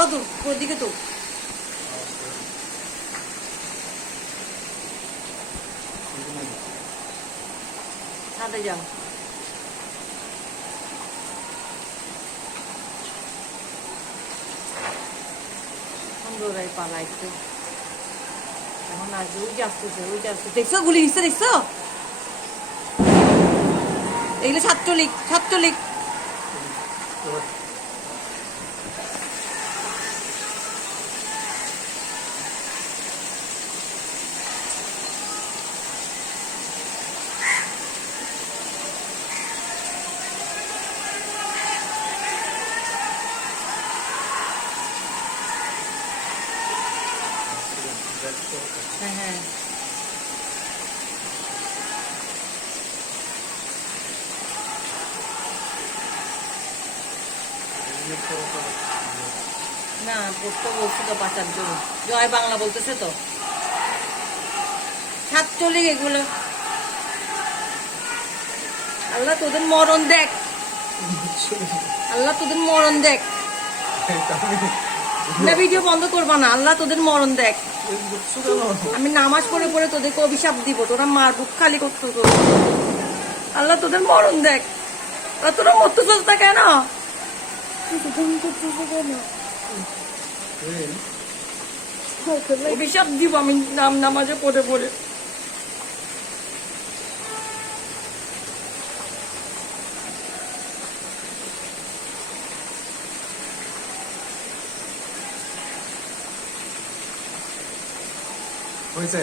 আরো তো ওদিকে তো ছাদে যাও সুন্দর পালাইছে এখন আসবে ওই যে আসতেছে দেখছো গুলি নিচ্ছে দেখছো এগুলো ছাত্রলীগ হ্যাঁ হ্যাঁ না পড়তে বলছে তো বাঁচার জন্য জয় বাংলা বলতেছে তো ছাত্রলীগ এগুলো আল্লাহ তোদের মরণ দেখ আল্লাহ তোদের মরণ দেখ না ভিডিও বন্ধ করবা না আল্লাহ তোদের মরণ দেখ আমি নামাজ পড়ে পড়ে তোদেরকে অভিশাপ দিব তোরা মার বুক খালি করতে আল্লাহ তোদের মরণ দেখ আর তোরা মরতে চলতে কেন অভিশাপ দিব আমি নামাজে পড়ে পড়ে হয়েছে